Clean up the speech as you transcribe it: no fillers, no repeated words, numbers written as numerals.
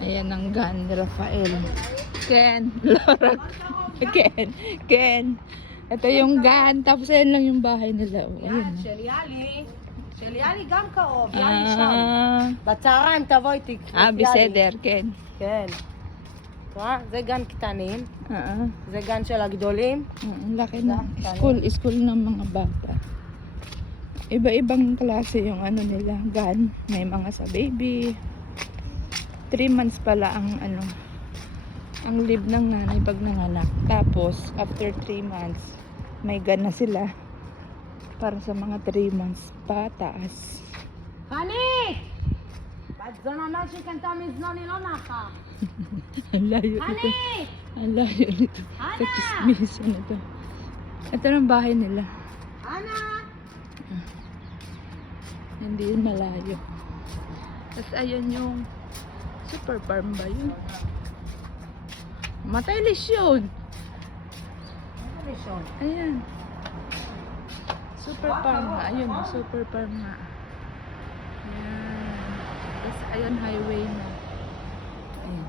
Ayan ang gan ni Rafael. Ken, Laura, Ken. Ito yung gan, tapos ayan lang yung bahay nila. Oh, ayan. של יאלי גם קרוב, יאלי שם. בצהריים תבוא איתי. בסדר, כן. כן. רואה? זה גן קטנים, Ah, זה גן של הגדולים. ang laki na. School ng mga bata. Iba-ibang klase yung ano nila, gan. May mga sa baby. 3 months pala ang leave ng nanay pag nanganak. Tapos, after 3 months, may gan na sila. Para sa mga 3 months pataas. חנית! בת זונה שקנתה מזנון היא לא נחה. Ang layo nito. חנית! Ang layo nito. Sa chismisa nito. Ito ang bahay nila. אנה! Hindi yun malayo. Tapos ayun yung super farm ba yun? Mataylis yun. ראשון. Ayan. Super farm nga. Ayun, super farm nga. Ayan. Tapos ayun, highway na. Ayan.